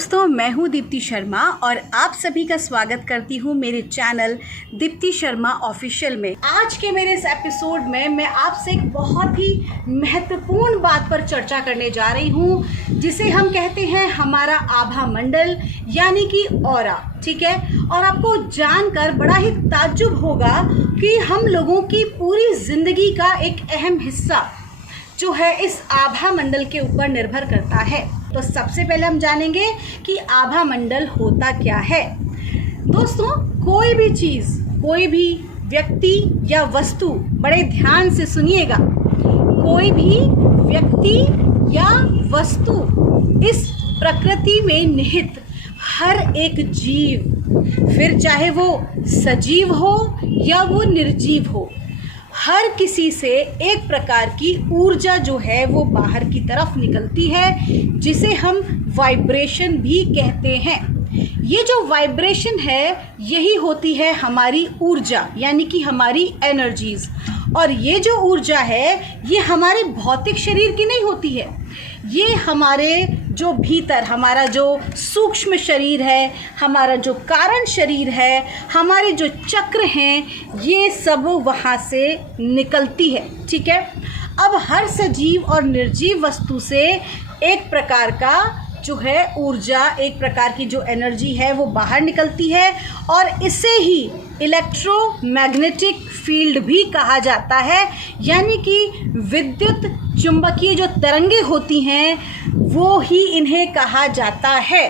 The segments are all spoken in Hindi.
दोस्तों, मैं हूं दीप्ति शर्मा और आप सभी का स्वागत करती हूं मेरे चैनल दीप्ति शर्मा ऑफिशियल में। आज के मेरे इस एपिसोड में मैं आपसे एक बहुत ही महत्वपूर्ण बात पर चर्चा करने जा रही हूं, जिसे हम कहते हैं हमारा आभा मंडल यानी कि ऑरा। ठीक है, और आपको जानकर बड़ा ही ताज्जुब होगा कि हम लोगों की पूरी जिंदगी का एक अहम हिस्सा जो है इस आभा मंडल के ऊपर निर्भर करता है। तो सबसे पहले हम जानेंगे कि आभा मंडल होता क्या है। दोस्तों, कोई भी चीज़, कोई भी व्यक्ति या वस्तु, बड़े ध्यान से सुनिएगा, कोई भी व्यक्ति या वस्तु इस प्रकृति में निहित हर एक जीव, फिर चाहे वो सजीव हो या वो निर्जीव हो, हर किसी से एक प्रकार की ऊर्जा जो है वो बाहर की तरफ निकलती है, जिसे हम वाइब्रेशन भी कहते हैं। ये जो वाइब्रेशन है यही होती है हमारी ऊर्जा यानी कि हमारी एनर्जीज। और ये जो ऊर्जा है ये हमारे भौतिक शरीर की नहीं होती है, ये हमारे जो भीतर हमारा जो सूक्ष्म शरीर है, हमारा जो कारण शरीर है, हमारे जो चक्र हैं, ये सब वहाँ से निकलती है। ठीक है, अब हर सजीव और निर्जीव वस्तु से एक प्रकार का जो है ऊर्जा, एक प्रकार की जो एनर्जी है वो बाहर निकलती है, और इसे ही इलेक्ट्रोमैग्नेटिक फील्ड भी कहा जाता है। यानी कि विद्युत चुंबकीय जो तरंगे होती हैं वो ही इन्हें कहा जाता है।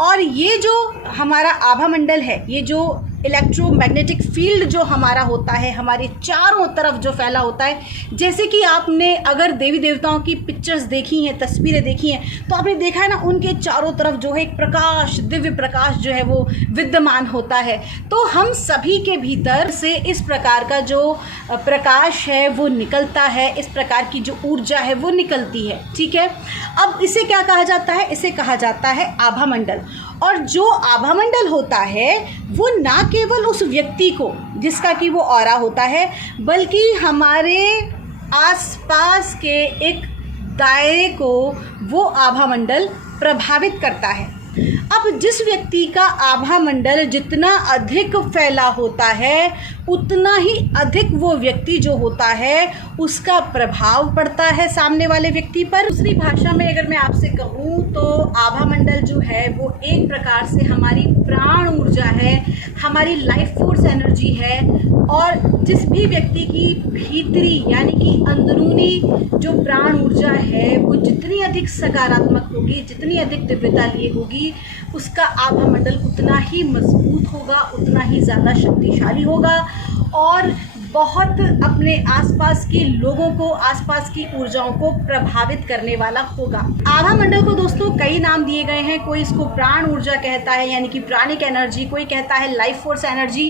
और ये जो हमारा आभा मंडल है, ये जो इलेक्ट्रोमैग्नेटिक फील्ड जो हमारा होता है, हमारे चारों तरफ जो फैला होता है, जैसे कि आपने अगर देवी देवताओं की पिक्चर्स देखी हैं, तस्वीरें देखी हैं, तो आपने देखा है ना, उनके चारों तरफ जो है एक प्रकाश, दिव्य प्रकाश जो है वो विद्यमान होता है। तो हम सभी के भीतर से इस प्रकार का जो प्रकाश है वो निकलता है, इस प्रकार की जो ऊर्जा है वो निकलती है। ठीक है, अब इसे क्या कहा जाता है? इसे कहा जाता है आभा मंडल। और जो आभा मंडल होता है वो ना केवल उस व्यक्ति को जिसका कि वो ऑरा होता है, बल्कि हमारे आसपास के एक दायरे को वो आभा मंडल प्रभावित करता है। अब जिस व्यक्ति का आभा मंडल जितना अधिक फैला होता है, उतना ही अधिक वो व्यक्ति जो होता है उसका प्रभाव पड़ता है सामने वाले व्यक्ति पर। दूसरी भाषा में अगर मैं आपसे कहूँ तो आभा मंडल जो है वो एक प्रकार से हमारी प्राण ऊर्जा है, हमारी लाइफ फोर्स एनर्जी है। और जिस भी व्यक्ति की भीतरी यानी कि अंदरूनी जो प्राण ऊर्जा है वो जितनी अधिक सकारात्मक होगी, जितनी अधिक दिव्यता लिए होगी, उसका आभा मंडल उतना ही मजबूत होगा, उतना ही ज़्यादा शक्तिशाली होगा और बहुत अपने आसपास के लोगों को, आसपास की ऊर्जाओं को प्रभावित करने वाला होगा। आभा मंडल को दोस्तों कई नाम दिए गए हैं। कोई इसको प्राण ऊर्जा कहता है यानी कि प्राणिक एनर्जी, कोई कहता है लाइफ फोर्स एनर्जी,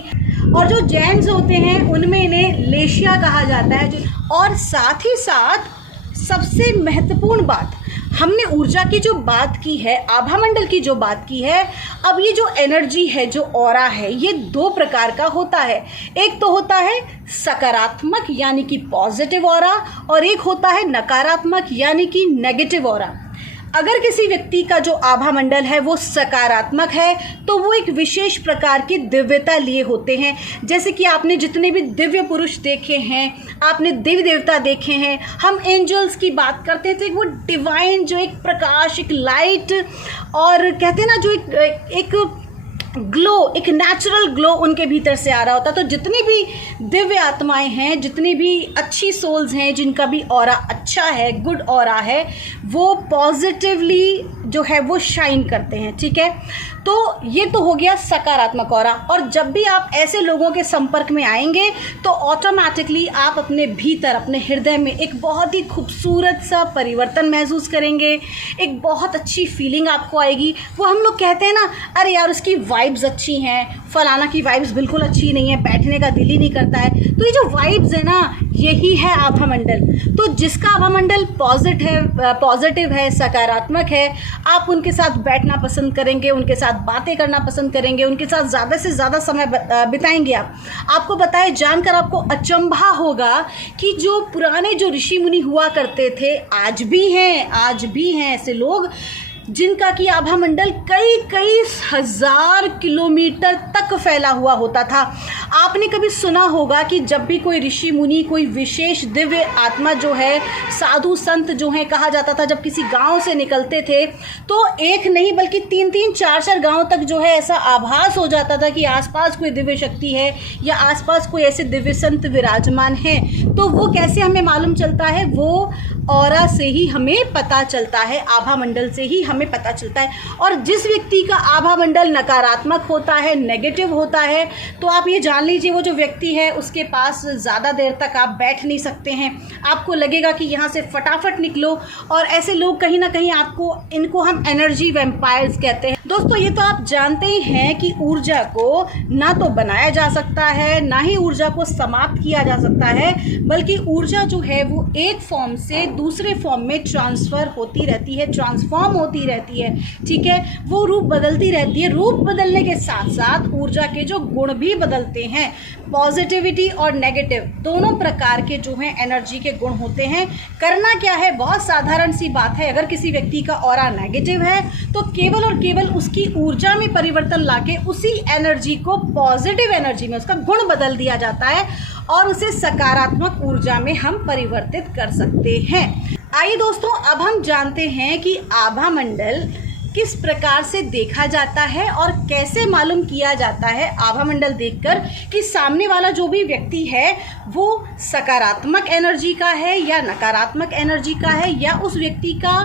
और जो जैन्स होते हैं उनमें इन्हें लेशिया कहा जाता है। और साथ ही साथ सबसे महत्वपूर्ण बात, हमने ऊर्जा की जो बात की है, आभा मंडल की जो बात की है, अब ये जो एनर्जी है, जो ऑरा है, ये दो प्रकार का होता है। एक तो होता है सकारात्मक यानी कि पॉजिटिव ऑरा, और एक होता है नकारात्मक यानी कि नेगेटिव ऑरा। अगर किसी व्यक्ति का जो आभा मंडल है वो सकारात्मक है तो वो एक विशेष प्रकार की दिव्यता लिए होते हैं। जैसे कि आपने जितने भी दिव्य पुरुष देखे हैं, आपने देवी देवता देखे हैं, हम एंजल्स की बात करते थे, वो डिवाइन जो एक प्रकाश, एक लाइट, और कहते हैं ना जो एक ग्लो, एक नेचुरल ग्लो उनके भीतर से आ रहा होता है। तो जितनी भी दिव्य आत्माएं हैं, जितनी भी अच्छी सोल्स हैं, जिनका भी ऑरा अच्छा है, गुड ऑरा है, वो पॉजिटिवली जो है वो शाइन करते हैं। ठीक है, तो ये तो हो गया सकारात्मक ऑरा। और जब भी आप ऐसे लोगों के संपर्क में आएंगे तो ऑटोमेटिकली आप अपने भीतर, अपने हृदय में एक बहुत ही खूबसूरत सा परिवर्तन महसूस करेंगे, एक बहुत अच्छी फीलिंग आपको आएगी। वो हम लोग कहते हैं ना, अरे यार उसकी वाइब्स अच्छी हैं, फलाना की वाइब्स बिल्कुल अच्छी नहीं है, बैठने का दिल ही नहीं करता है। तो ये जो वाइब्स है ना, यही है आभा मंडल। तो जिसका आभा मंडल पॉजिटिव है, सकारात्मक है, आप उनके साथ बैठना पसंद करेंगे, उनके साथ बातें करना पसंद करेंगे, उनके साथ ज़्यादा से ज़्यादा समय बिताएंगे। आपको बताए जानकर आपको अचंभा होगा कि जो पुराने जो ऋषि मुनि हुआ करते थे, आज भी हैं ऐसे लोग जिनका कि आभा मंडल कई कई हजार किलोमीटर तक फैला हुआ होता था। आपने कभी सुना होगा कि जब भी कोई ऋषि मुनि, कोई विशेष दिव्य आत्मा जो है, साधु संत जो है कहा जाता था, जब किसी गांव से निकलते थे तो एक नहीं बल्कि 3-3 4-4 गांव तक जो है ऐसा आभास हो जाता था कि आसपास कोई दिव्य शक्ति है या आसपास कोई ऐसे दिव्य संत विराजमान हैं। तो वो कैसे हमें मालूम चलता है? वो ऑरा से ही हमें पता चलता है, आभा मंडल से ही हमें पता चलता है। और जिस व्यक्ति का आभा मंडल नकारात्मक होता है, नेगेटिव होता है, तो आप ये जान लीजिए वो जो व्यक्ति है उसके पास ज़्यादा देर तक आप बैठ नहीं सकते हैं। आपको लगेगा कि यहाँ से फटाफट निकलो। और ऐसे लोग कहीं ना कहीं आपको, इनको हम एनर्जी वैम्पायर्स कहते हैं। दोस्तों ये तो आप जानते ही हैं कि ऊर्जा को ना तो बनाया जा सकता है, ना ही ऊर्जा को समाप्त किया जा सकता है, बल्कि ऊर्जा जो है वो एक फॉर्म से दूसरे फॉर्म में ट्रांसफ़र होती रहती है, ट्रांसफॉर्म होती रहती है। ठीक है, वो रूप बदलती रहती है। रूप बदलने के साथ साथ ऊर्जा के जो गुण भी बदलते हैं। पॉजिटिविटी और नेगेटिव दोनों प्रकार के जो हैं एनर्जी के गुण होते हैं। करना क्या है? बहुत साधारण सी बात है। अगर किसी व्यक्ति का ऑरा नेगेटिव है तो केवल और केवल उसकी ऊर्जा में परिवर्तन लाके उसी एनर्जी को पॉजिटिव एनर्जी में, उसका गुण बदल दिया जाता है और उसे सकारात्मक ऊर्जा में हम परिवर्तित कर सकते हैं। आइए दोस्तों, अब हम जानते हैं कि आभा मंडल किस प्रकार से देखा जाता है और कैसे मालूम किया जाता है आभा मंडल देखकर कि सामने वाला जो भी व्यक्ति है वो सकारात्मक एनर्जी का है या नकारात्मक एनर्जी का है, या उस व्यक्ति का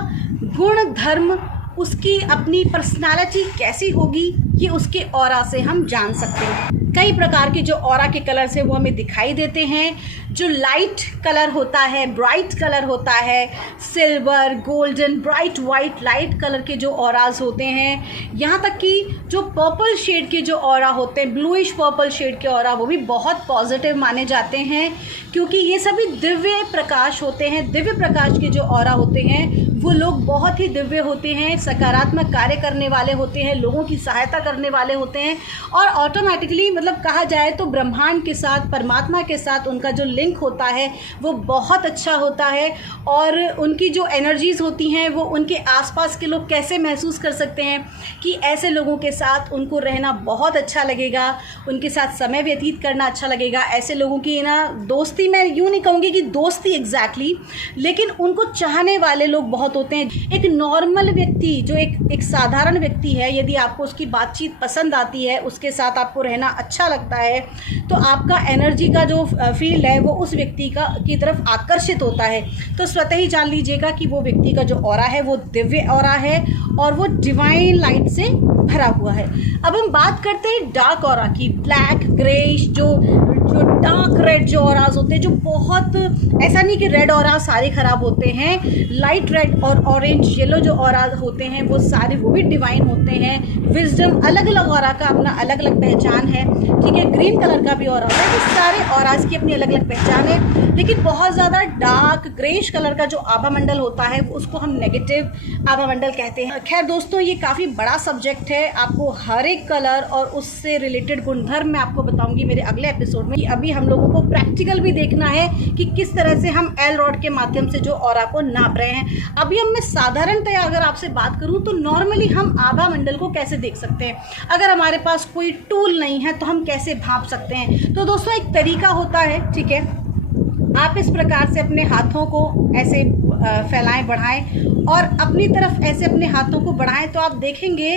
गुण धर्म, उसकी अपनी पर्सनालिटी कैसी होगी, ये उसके ऑरा से हम जान सकते हैं। कई प्रकार के जो ऑरा के कलर्स हैं वो हमें दिखाई देते हैं। जो लाइट कलर होता है, ब्राइट कलर होता है, silver, golden, bright white, light colour के जो ऑराज होते हैं, यहाँ तक कि जो पर्पल शेड के जो ऑरा होते हैं, ब्लूइश पर्पल शेड के ऑरा, वो भी बहुत पॉजिटिव माने जाते हैं, क्योंकि ये सभी दिव्य प्रकाश होते हैं। दिव्य प्रकाश के जो ऑरा होते हैं वो लोग बहुत ही दिव्य होते हैं, सकारात्मक कार्य करने वाले होते हैं, लोगों की सहायता करने वाले होते हैं, और ऑटोमेटिकली मतलब कहा जाए तो ब्रह्मांड के साथ, परमात्मा के साथ उनका जो लिंक होता है वो बहुत अच्छा होता है। और उनकी जो एनर्जीज़ होती हैं वो उनके आसपास के लोग कैसे महसूस कर सकते हैं कि ऐसे लोगों के साथ उनको रहना बहुत अच्छा लगेगा, उनके साथ समय व्यतीत करना अच्छा लगेगा। ऐसे लोगों की ना दोस्ती, मैं यूँ नहीं कहूँगी कि दोस्ती एग्जैक्टली, लेकिन उनको चाहने वाले लोग बहुत होते हैं। एक नॉर्मल व्यक्ति जो एक साधारण व्यक्ति है, यदि आपको उसकी बातचीत पसंद आती है, उसके साथ आपको रहना अच्छा लगता है, तो आपका एनर्जी का जो फील्ड है वो उस व्यक्ति की तरफ आकर्षित होता है। तो स्वतः ही जान लीजिएगा कि वो व्यक्ति का जो ऑरा है वो दिव्य ऑरा है और वो डिवाइन लाइट से भरा हुआ है। अब हम बात करते हैं डार्क ऑरा की। ब्लैक, ग्रेइश, जो डार्क रेड जो ऑराज होते हैं, जो बहुत, ऐसा नहीं कि रेड ऑरा सारे खराब होते हैं, लाइट रेड और ऑरेंज येलो जो ऑराज होते हैं वो सारे, वो भी डिवाइन होते हैं। विजडम, अलग अलग ऑरा का अपना अलग अलग पहचान है। ठीक है, ग्रीन कलर का भी ऑरा है, तो सारे ऑराज की अपनी अलग अलग पहचान है। लेकिन बहुत ज़्यादा डार्क ग्रेइश कलर का जो आभा मंडल होता है उसको हम नेगेटिव आभा मंडल कहते हैं। खैर दोस्तों, ये काफ़ी बड़ा सब्जेक्ट है। आपको हर एक कलर और उससे रिलेटेड गुणधर्म मैं आपको बताऊंगी मेरे अगले एपिसोड में। अभी हम लोगों को प्रैक्टिकल भी देखना है कि किस तरह से हम एल रॉड के माध्यम से जो ऑरा को नाप रहे हैं। अभी हम मैं साधारणतया अगर आपसे बात करूं तो नॉर्मली हम आभा मंडल को कैसे देख सकते हैं। अगर हमारे पास कोई टूल नहीं है तो हम कैसे भांप सकते हैं। तो दोस्तों एक तरीका होता है, ठीक है, आप इस प्रकार से अपने हाथों को ऐसे फैलाएं, बढ़ाएं और अपनी तरफ ऐसे अपने हाथों को बढ़ाएं, तो आप देखेंगे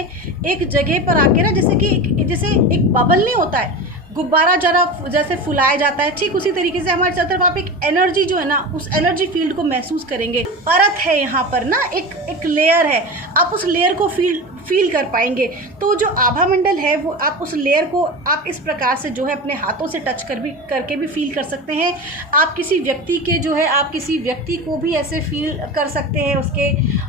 एक जगह पर आके ना, जैसे एक बबल नहीं होता है, गुब्बारा जरा जैसे फुलाया जाता है, ठीक उसी तरीके से हमारे चारों तरफ आप एक एनर्जी जो है ना, उस एनर्जी फील्ड को महसूस करेंगे। परत है यहाँ पर ना, एक लेयर है, आप उस लेयर को फील कर पाएंगे। तो जो आभा मंडल है वो आप उस लेयर को आप इस प्रकार से जो है अपने हाथों से टच करके भी फील कर सकते हैं। आप किसी व्यक्ति के जो है, आप किसी व्यक्ति को भी ऐसे फील कर सकते हैं,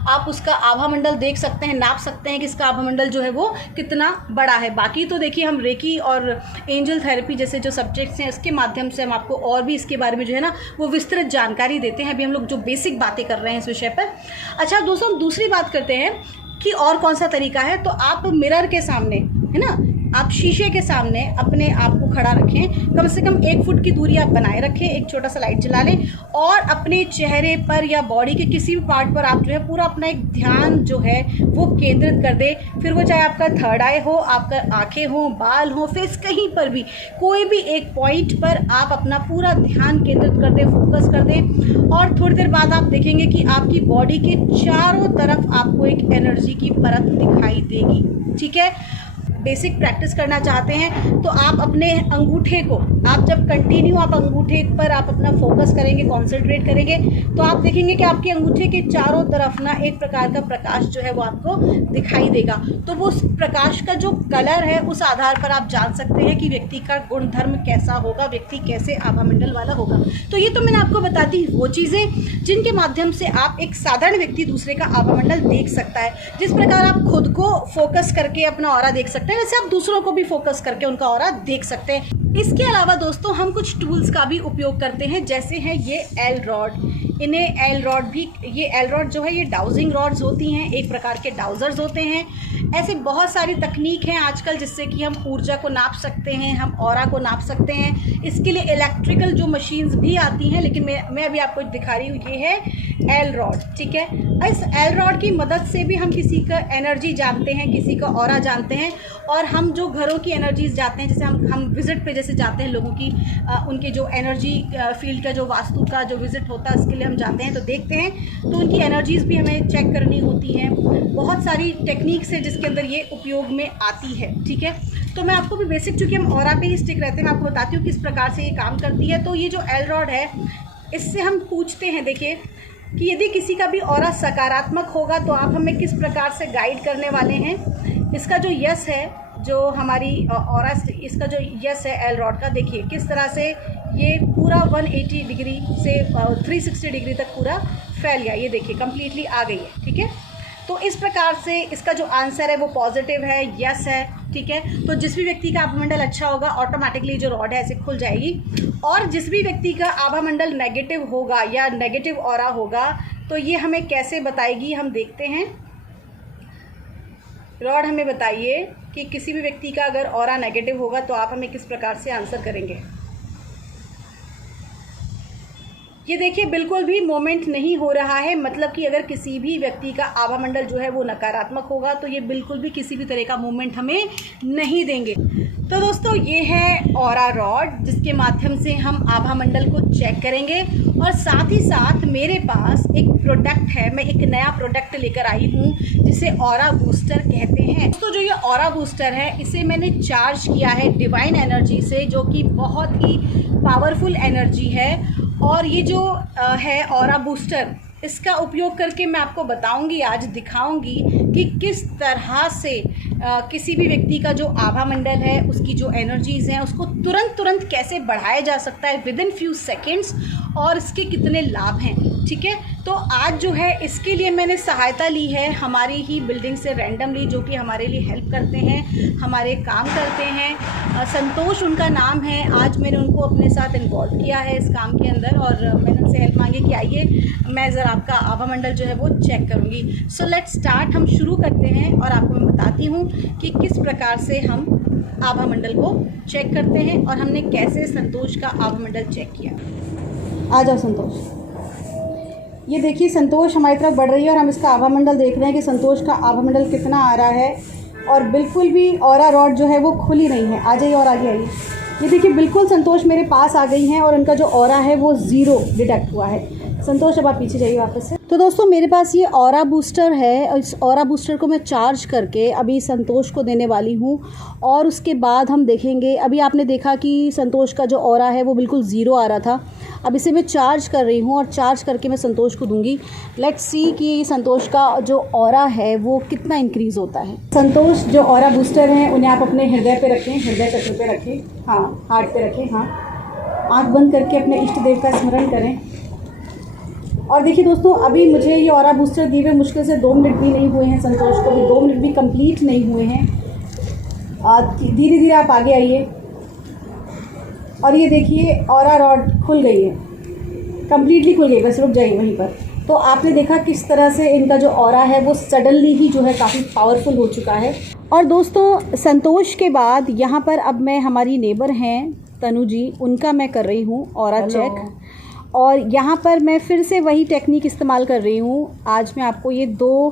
आप उसका आभा मंडल देख सकते हैं, नाप सकते हैं कि इसका आभा मंडल जो है वो कितना बड़ा है। बाकी तो देखिए, हम रेकी और एंजल थेरेपी जैसे जो सब्जेक्ट्स हैं उसके माध्यम से हम आपको और भी इसके बारे में जो है ना वो विस्तृत जानकारी देते हैं। अभी हम लोग जो बेसिक बातें कर रहे हैं इस विषय पर। अच्छा दोस्तों, हम दूसरी बात करते हैं कि और कौन सा तरीका है। तो आप मिरर के सामने, है ना, आप शीशे के सामने अपने आप को खड़ा रखें, कम से कम 1 फुट की दूरी आप बनाए रखें, एक छोटा सा लाइट जला लें और अपने चेहरे पर या बॉडी के किसी भी पार्ट पर आप जो है पूरा अपना एक ध्यान जो है वो केंद्रित कर दें। फिर वो चाहे आपका थर्ड आई हो, आपका आंखें हो, बाल हो, फेस, कहीं पर भी कोई भी एक पॉइंट पर आप अपना पूरा ध्यान केंद्रित कर दें, फोकस कर दें और थोड़ी देर बाद आप देखेंगे कि आपकी बॉडी के चारों तरफ आपको एक एनर्जी की परत दिखाई देगी। ठीक है, बेसिक प्रैक्टिस करना चाहते हैं तो आप अपने अंगूठे को, आप जब कंटिन्यू आप अंगूठे पर आप अपना फोकस करेंगे, कॉन्सेंट्रेट करेंगे, तो आप देखेंगे कि आपके अंगूठे के चारों तरफ ना एक प्रकार का प्रकाश जो है वो आपको दिखाई देगा। तो वो उस प्रकाश का जो कलर है उस आधार पर आप जान सकते हैं कि व्यक्ति का गुण धर्म कैसा होगा, व्यक्ति कैसे आभामंडल वाला होगा। तो ये तो मैंने आपको बता दी वो चीज़ें जिनके माध्यम से आप एक साधारण व्यक्ति दूसरे का आभामंडल देख सकता है। जिस प्रकार आप खुद को फोकस करके अपना ऑरा देख सकते हैं, वैसे आप दूसरों को भी फोकस करके उनका ऑरा देख सकते हैं। इसके अलावा दोस्तों हम कुछ टूल्स का भी उपयोग करते हैं, जैसे हैं ये एल रॉड। इन्हें एल रॉड भी, ये एल रॉड जो है ये डाउजिंग रॉड्स होती हैं, एक प्रकार के डाउजर्स होते हैं। ऐसे बहुत सारी तकनीक हैं आजकल जिससे कि हम ऊर्जा को नाप सकते हैं, हम ऑरा को नाप सकते हैं। इसके लिए इलेक्ट्रिकल जो मशीन्स भी आती हैं, लेकिन मैं अभी आपको दिखा रही हूँ, ये है एल रॉड। ठीक है, इस एल रॉड की मदद से भी हम किसी का एनर्जी जानते हैं, किसी का ऑरा जानते हैं। और हम जो घरों की एनर्जीज जाते हैं, जैसे हम विजिट पे जैसे जाते हैं लोगों की, उनके जो एनर्जी फील्ड का जो वास्तु का जो विजिट होता है उसके लिए हम जाते हैं, तो देखते हैं तो उनकी एनर्जीज भी हमें चेक करनी होती हैं। बहुत सारी टेक्निक्स है जिसके अंदर ये उपयोग में आती है। ठीक है, तो मैं आपको भी बेसिक, चूँकि हम ऑरा पे ही स्टिक रहते हैं, मैं आपको बताती हूँ किस प्रकार से ये काम करती है। तो ये जो एल रॉड है इससे हम पूछते हैं, देखिए, कि यदि किसी का भी ऑरा सकारात्मक होगा तो आप हमें किस प्रकार से गाइड करने वाले हैं। इसका जो यस है, जो हमारी ऑरा, इसका जो यस है एल रॉड का, देखिए किस तरह से ये पूरा 180 डिग्री से 360 डिग्री तक पूरा फैल गया। ये देखिए कंप्लीटली आ गई है। ठीक है, तो इस प्रकार से इसका जो आंसर है वो पॉजिटिव है, यस है। ठीक है, तो जिस भी व्यक्ति का आभामंडल अच्छा होगा ऑटोमेटिकली जो रॉड है ऐसे खुल जाएगी। और जिस भी व्यक्ति का आभामंडल नेगेटिव होगा या नेगेटिव ऑरा होगा तो ये हमें कैसे बताएगी, हम देखते हैं। रॉड हमें बताइए कि किसी भी व्यक्ति का अगर ऑरा नेगेटिव होगा तो आप हमें किस प्रकार से आंसर करेंगे। ये देखिए बिल्कुल भी मोमेंट नहीं हो रहा है, मतलब कि अगर किसी भी व्यक्ति का आभामंडल जो है वो नकारात्मक होगा तो ये बिल्कुल भी किसी भी तरह का मूवमेंट हमें नहीं देंगे। तो दोस्तों ये है ऑरा रॉड जिसके माध्यम से हम आभामंडल को चेक करेंगे। और साथ ही साथ मेरे पास एक प्रोडक्ट है, मैं एक नया प्रोडक्ट लेकर आई हूँ जिसे ऑरा बूस्टर कहते हैं। दोस्तों जो ये ऑरा बूस्टर है इसे मैंने चार्ज किया है डिवाइन एनर्जी से, जो कि बहुत ही पावरफुल एनर्जी है। और ये जो है ऑरा बूस्टर, इसका उपयोग करके मैं आपको बताऊंगी, आज दिखाऊंगी कि किस तरह से किसी भी व्यक्ति का जो आभामंडल है, उसकी जो एनर्जीज़ हैं, उसको तुरंत कैसे बढ़ाया जा सकता है विद इन फ्यू सेकेंड्स, और इसके कितने लाभ हैं। ठीक है, तो आज जो है इसके लिए मैंने सहायता ली है हमारी ही बिल्डिंग से रैंडमली, जो कि हमारे लिए हेल्प करते हैं, हमारे काम करते हैं। संतोष उनका नाम है। आज मैंने उनको अपने साथ इन्वॉल्व किया है इस काम के अंदर और मैंने उनसे हेल्प मांगी कि आइए मैं ज़रा आपका आभामंडल जो है वो चेक करूँगी। सो लेट्स स्टार्ट, हम शुरू करते हैं और आपको मैं बताती हूँ कि किस प्रकार से हम आभामंडल को चेक करते हैं और हमने कैसे संतोष का आभामंडल चेक किया। आ जाओ संतोष। ये देखिए संतोष हमारी तरफ बढ़ रही है और हम इसका आभामंडल देख रहे हैं कि संतोष का आभामंडल कितना आ रहा है और बिल्कुल भी ऑरा रॉड जो है वो खुली नहीं है। आ जाइए और आगे आइए। ये देखिए बिल्कुल संतोष मेरे पास आ गई हैं और उनका जो ऑरा है वो 0 डिटेक्ट हुआ है। संतोष अब आप पीछे जाइए वापस से। तो दोस्तों मेरे पास ये ऑरा बूस्टर है। इस ऑरा बूस्टर को मैं चार्ज करके अभी संतोष को देने वाली हूँ और उसके बाद हम देखेंगे। अभी आपने देखा कि संतोष का जो ऑरा है वो बिल्कुल 0 आ रहा था। अब इसे मैं चार्ज कर रही हूँ और चार्ज करके मैं संतोष को दूंगी। लेट्स सी कि संतोष का जो ऑरा है वो कितना इंक्रीज़ होता है। संतोष जो ऑरा बूस्टर हैं उन्हें आप अपने हृदय पे रखें, हृदय चक्र पे रखें, हाँ हार्ट पे रखें, हाँ आँख बंद करके अपने इष्ट देव का स्मरण करें। और देखिए दोस्तों अभी मुझे ये ऑरा बूस्टर दिए हुए मुश्किल से 2 मिनट भी नहीं हुए हैं, संतोष को भी 2 मिनट भी कंप्लीट नहीं हुए हैं। धीरे धीरे आप आगे आइए और ये देखिए ऑरा रॉड खुल गई है, कंप्लीटली खुल गई, बस रुक जाइए वहीं पर। तो आपने देखा किस तरह से इनका जो ऑरा है वो सडनली ही जो है काफ़ी पावरफुल हो चुका है। और दोस्तों संतोष के बाद यहाँ पर अब मैं, हमारी नेबर हैं तनु जी, उनका मैं कर रही हूँ ऑरा चेक। और यहाँ पर मैं फिर से वही टेक्निक इस्तेमाल कर रही हूँ। आज मैं आपको ये 2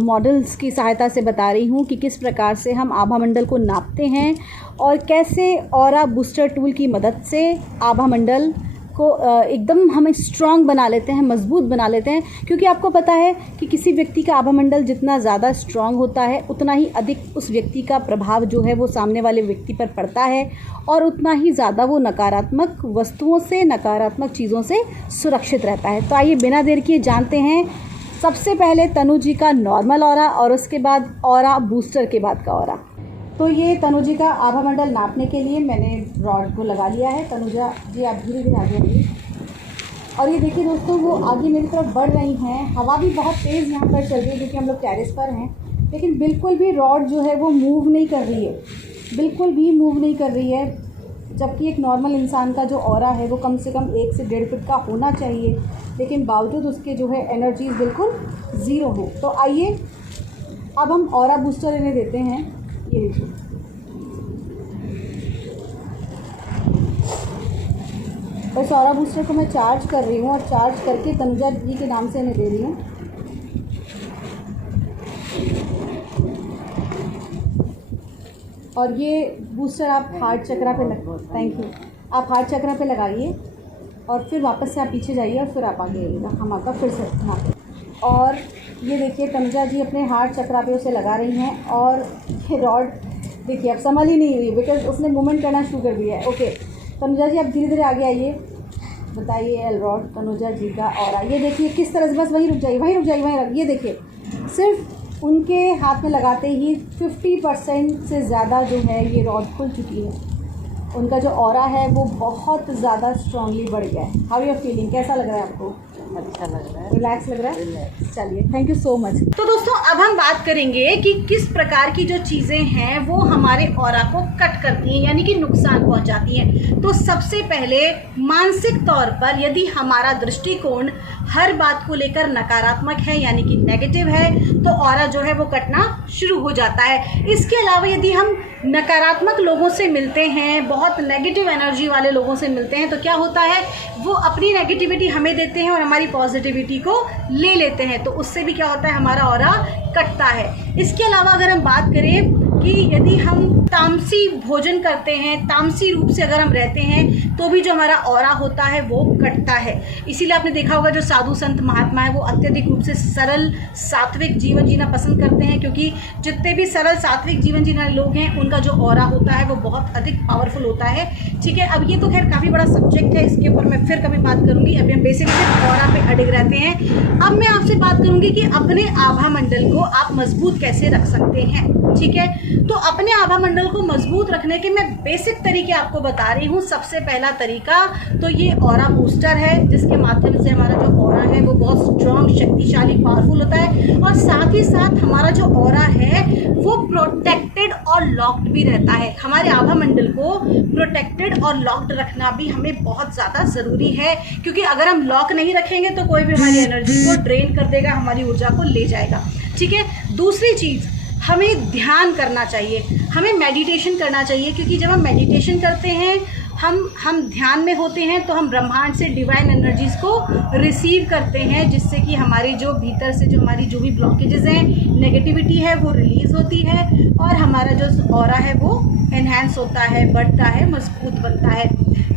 मॉडल्स की सहायता से बता रही हूँ कि किस प्रकार से हम आभा मंडल को नापते हैं और कैसे ऑरा बूस्टर टूल की मदद से आभा मंडल को एकदम हम स्ट्रॉन्ग बना लेते हैं, मजबूत बना लेते हैं। क्योंकि आपको पता है कि किसी व्यक्ति का आभा मंडल जितना ज़्यादा स्ट्रॉन्ग होता है उतना ही अधिक उस व्यक्ति का प्रभाव जो है वो सामने वाले व्यक्ति पर पड़ता है और उतना ही ज़्यादा वो नकारात्मक वस्तुओं से, नकारात्मक चीज़ों से सुरक्षित रहता है। तो आइए बिना देर किए जानते हैं सबसे पहले तनु जी का नॉर्मल ऑरा और उसके बाद ऑरा बूस्टर के बाद का ऑरा। तो ये तनु जी का आभा मंडल नापने के लिए मैंने रॉड को लगा लिया है। तनुजा जी आप धीरे धीरे आगे आइए। और ये देखिए दोस्तों, वो आगे मेरी तरफ बढ़ रही हैं। हवा भी बहुत तेज़ यहाँ पर चल रही है क्योंकि हम लोग टेरेस पर हैं, लेकिन बिल्कुल भी रॉड जो है वो मूव नहीं कर रही है, बिल्कुल भी मूव नहीं कर रही है। जबकि एक नॉर्मल इंसान का जो ऑरा है वो कम से कम 1 से 1.5 फीट का होना चाहिए, लेकिन बावजूद उसके जो है एनर्जीज बिल्कुल ज़ीरो हैं। तो आइए अब हम ऑरा बूस्टर इन्हें देते हैं। ये देखिए, इस ऑरा बूस्टर को मैं चार्ज कर रही हूँ और चार्ज करके तनुजा जी के नाम से इन्हें दे रही हूँ। और ये बूस्टर आप हार्ट चक्रा पे थैंक यू, आप हार्ट चक्रा पे लगाइए और फिर वापस से आप पीछे जाइए और फिर आप आगे आइएगा। हम आपका फिर से और ये देखिए तनुजा जी अपने हार्ट चक्रा पे उसे लगा रही हैं। और ये रॉड देखिए अब संभल ही नहीं हुई बिकॉज उसने मूवमेंट करना शुरू कर दिया है। ओके तनुजा जी आप धीरे धीरे आगे आइए, बताइए एल रॉड तनुजा जी का ऑरा। ये देखिए किस तरह से, बस वहीं रुक जाइए, वहीं रुक जाइए, वहीं रख। ये देखिए सिर्फ उनके हाथ में लगाते ही 50% से ज़्यादा जो है ये रॉड खुल चुकी है। उनका जो ऑरा है वो बहुत ज़्यादा स्ट्रांगली बढ़ गया है। हाउ यू फीलिंग, कैसा लग रहा है आपको? अच्छा लग रहा है, रिलैक्स लग रहा है। चलिए थैंक यू सो मच। तो दोस्तों अब हम बात करेंगे कि किस प्रकार की जो चीज़ें हैं वो हमारे ऑरा को कट करती हैं, यानी कि नुकसान पहुंचाती हैं। तो सबसे पहले मानसिक तौर पर यदि हमारा दृष्टिकोण हर बात को लेकर नकारात्मक है यानी कि नेगेटिव है तो ऑरा जो है वो कटना शुरू हो जाता है। इसके अलावा यदि हम नकारात्मक लोगों से मिलते हैं, बहुत नेगेटिव एनर्जी वाले लोगों से मिलते हैं, तो क्या होता है वो अपनी नेगेटिविटी हमें देते हैं और हमारी पॉजिटिविटी को ले लेते हैं। तो उससे भी क्या होता है, हमारा ऑरा कटता है। इसके अलावा अगर हम बात करें कि यदि हम तामसी भोजन करते हैं, तामसी रूप से अगर हम रहते हैं तो भी जो हमारा ऑरा होता है वो कटता है। इसीलिए आपने देखा होगा जो साधु संत महात्मा है वो अत्यधिक रूप से सरल सात्विक जीवन जीना पसंद करते हैं, क्योंकि जितने भी सरल सात्विक जीवन जीने वाले लोग हैं उनका जो ऑरा होता है वो बहुत अधिक पावरफुल होता है। ठीक है, अब ये तो खैर काफ़ी बड़ा सब्जेक्ट है, इसके ऊपर मैं फिर कभी बात करूँगी। अभी हम बेसिकली ऑरा पे अडिग रहते हैं। अब मैं आपसे बात करूँगी कि अपने आभा मंडल को आप मजबूत कैसे रख सकते हैं। ठीक है, तो अपने आभा मंडल को मजबूत रखने के मैं बेसिक तरीके आपको बता रही हूँ। सबसे पहला तरीका तो ये ऑरा बूस्टर है, जिसके माध्यम से हमारा जो ऑरा है वो बहुत स्ट्रांग, शक्तिशाली, पावरफुल होता है और साथ ही साथ हमारा जो ऑरा है वो प्रोटेक्टेड और लॉक्ड भी रहता है। हमारे आभा मंडल को प्रोटेक्टेड और लॉक्ड रखना भी हमें बहुत ज़्यादा ज़रूरी है, क्योंकि अगर हम लॉक नहीं रखेंगे तो कोई भी हमारी एनर्जी को ड्रेन कर देगा, हमारी ऊर्जा को ले जाएगा। ठीक है, दूसरी चीज़ हमें ध्यान करना चाहिए, हमें मेडिटेशन करना चाहिए, क्योंकि जब हम मेडिटेशन करते हैं हम ध्यान में होते हैं तो हम ब्रह्मांड से डिवाइन एनर्जीज़ को रिसीव करते हैं, जिससे कि हमारी जो भीतर से जो हमारी जो भी ब्लॉकेजेस हैं, नेगेटिविटी है वो रिलीज़ होती है और हमारा जो ऑरा है वो एनहांस होता है, बढ़ता है, मजबूत बनता है।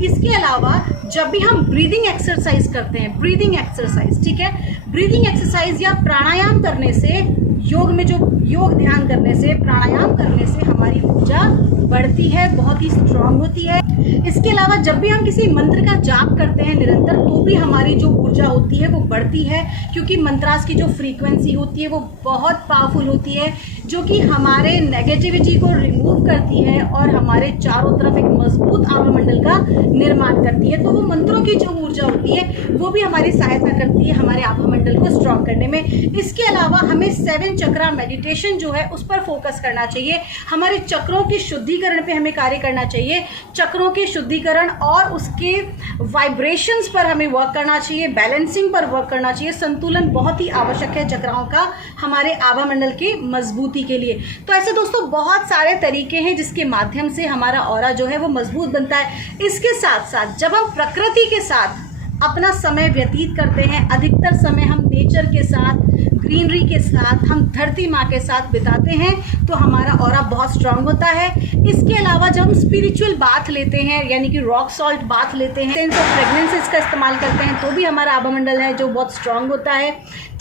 इसके अलावा जब भी हम ब्रीदिंग एक्सरसाइज करते हैं, ब्रीदिंग एक्सरसाइज, ठीक है, ब्रीदिंग एक्सरसाइज या प्राणायाम करने से, योग में जो योग ध्यान करने से, प्राणायाम करने से हमारी ऊर्जा बढ़ती है, बहुत ही स्ट्रांग होती है। इसके अलावा जब भी हम किसी मंत्र का जाप करते हैं निरंतर, तो भी हमारी जो ऊर्जा होती है वो बढ़ती है, क्योंकि मंत्रास की जो फ्रीक्वेंसी होती है वो बहुत पावरफुल होती है, जो कि हमारे नेगेटिविटी को रिमूव करती है और हमारे चारों तरफ एक मजबूत आभा मंडल का निर्माण करती है। तो वो मंत्रों की जो ऊर्जा होती है वो भी हमारी सहायता करती है हमारे आभा मंडल को स्ट्रांग करने में। इसके अलावा हमें 7 चक्रा मेडिटेशन जो है उस पर फोकस करना चाहिए। हमारे चक्रों की शुद्धिकरण पे हमें कार्य करना चाहिए। चक्रों के शुद्धिकरण और उसके वाइब्रेशंस पर हमें वर्क करना चाहिए, बैलेंसिंग पर वर्क करना चाहिए। संतुलन बहुत ही आवश्यक है चक्राओं का हमारे आभा मंडल की मजबूती के लिए। तो ऐसे दोस्तों बहुत सारे तरीके हैं जिसके माध्यम से हमारा ऑरा जो है वो मजबूत बनता है। इसके साथ साथ जब हम प्रकृति के साथ अपना समय व्यतीत करते हैं, अधिकतर समय हम नेचर के साथ, ग्रीनरी के साथ, हम धरती माँ के साथ बिताते हैं, तो हमारा ऑरा बहुत स्ट्रांग होता है। इसके अलावा जब हम स्पिरिचुअल बाथ लेते हैं, यानी कि रॉक सॉल्ट बाथ लेते हैं, सेंस ऑफ फ्रेगनेंसेस का इस्तेमाल करते हैं, तो भी हमारा आभा मंडल है जो बहुत स्ट्रांग होता है।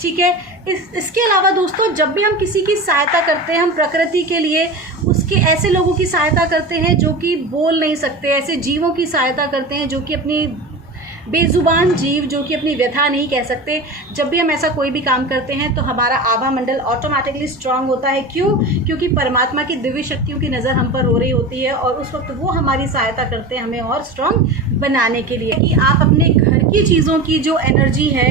ठीक है। इसके अलावा दोस्तों जब भी हम किसी की सहायता करते हैं, हम प्रकृति के लिए उसके ऐसे लोगों की सहायता करते हैं जो कि बोल नहीं सकते, ऐसे जीवों की सहायता करते हैं जो कि अपनी बेजुबान जीव, जो कि अपनी व्यथा नहीं कह सकते। जब भी हम ऐसा कोई भी काम करते हैं तो हमारा आभा मंडल ऑटोमेटिकली स्ट्रांग होता है। क्यों? क्योंकि परमात्मा की दिव्य शक्तियों की नज़र हम पर हो रही होती है और उस वक्त वो हमारी सहायता करते हैं हमें और स्ट्रांग बनाने के लिए। कि आप अपने घर की चीज़ों की जो एनर्जी है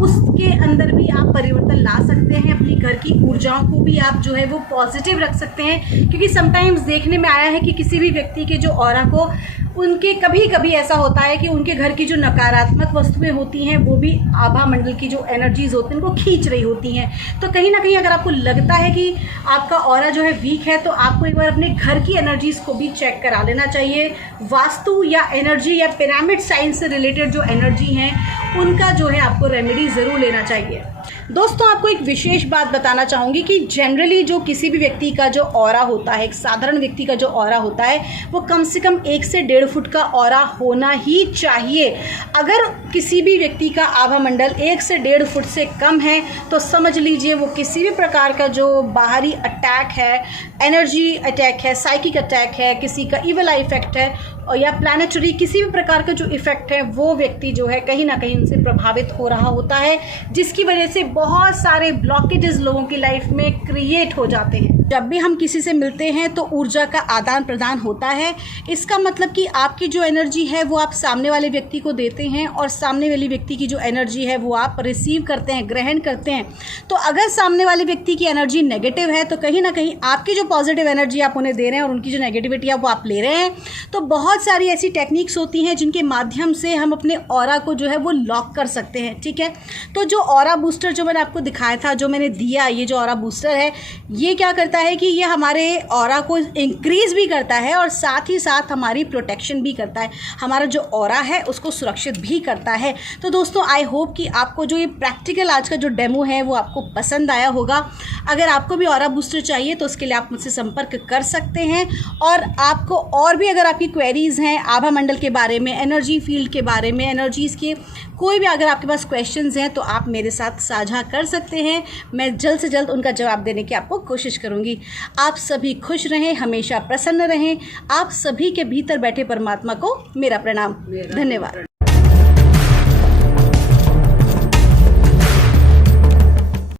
उसके अंदर भी आप परिवर्तन ला सकते हैं। अपनी घर की ऊर्जाओं को भी आप जो है वो पॉजिटिव रख सकते हैं। क्योंकि समटाइम्स देखने में आया है कि किसी भी व्यक्ति के जो ऑरा को, उनके कभी कभी ऐसा होता है कि उनके घर की जो नकारात्मक वस्तुएं होती हैं वो भी आभा मंडल की जो एनर्जीज होती हैं उनको खींच रही होती हैं। तो कहीं ना कहीं अगर आपको लगता है कि आपका ऑरा जो है वीक है, तो आपको एक बार अपने घर की एनर्जीज को भी चेक करा लेना चाहिए। वास्तु या एनर्जी या पिरामिड साइंस से रिलेटेड जो एनर्जी हैं उनका जो है आपको रेमेडी ज़रूर लेना चाहिए। दोस्तों आपको एक विशेष बात बताना चाहूँगी कि जनरली जो किसी भी व्यक्ति का जो ऑरा होता है, एक साधारण व्यक्ति का जो ऑरा होता है, वो कम से कम 1 से 1.5 फुट का ऑरा होना ही चाहिए। अगर किसी भी व्यक्ति का आभा मंडल 1 से 1.5 फुट से कम है तो समझ लीजिए वो किसी भी प्रकार का जो बाहरी अटैक है, एनर्जी अटैक है, साइकिक अटैक है, किसी का ईवल आई इफेक्ट है और या प्लानेटरी किसी भी प्रकार का जो इफेक्ट है, वो व्यक्ति जो है कहीं ना कहीं उनसे प्रभावित हो रहा होता है, जिसकी वजह से बहुत सारे ब्लॉकेजेस लोगों की लाइफ में क्रिएट हो जाते हैं। जब भी हम किसी से मिलते हैं तो ऊर्जा का आदान प्रदान होता है। इसका मतलब कि आपकी जो एनर्जी है वो आप सामने वाले व्यक्ति को देते हैं और सामने वाले व्यक्ति की जो एनर्जी है वो आप रिसीव करते हैं, ग्रहण करते हैं। तो अगर सामने वाले व्यक्ति की एनर्जी नेगेटिव है तो कहीं ना कहीं आपकी जो पॉजिटिव एनर्जी आप उन्हें दे रहे हैं और उनकी जो नेगेटिविटी है वो आप ले रहे हैं। तो बहुत सारी ऐसी टेक्निक्स होती हैं जिनके माध्यम से हम अपने ऑरा को जो है वो लॉक कर सकते हैं। ठीक है। तो जो ऑरा बूस्टर जो मैंने आपको दिखाया था, जो मैंने दिया, ये जो ऑरा बूस्टर है, ये क्या करता है कि ये हमारे ऑरा को इंक्रीज भी करता है और साथ ही साथ हमारी प्रोटेक्शन भी करता है, हमारा जो ऑरा है उसको सुरक्षित भी करता है। तो दोस्तों आई होप कि आपको जो ये प्रैक्टिकल आज का जो डेमो है वो आपको पसंद आया होगा। अगर आपको भी ऑरा बूस्टर चाहिए तो उसके लिए आप मुझसे संपर्क कर सकते हैं। और आपको और भी अगर आपकी क्वेरीज हैं आभा मंडल के बारे में, एनर्जी फील्ड के बारे में, एनर्जीज़ के कोई भी अगर आपके पास क्वेश्चंस हैं तो आप मेरे साथ साझा कर सकते हैं। मैं जल्द से जल्द उनका जवाब देने की आपको कोशिश करूंगी। आप सभी खुश रहें, हमेशा प्रसन्न रहें। आप सभी के भीतर बैठे परमात्मा को मेरा प्रणाम। धन्यवाद।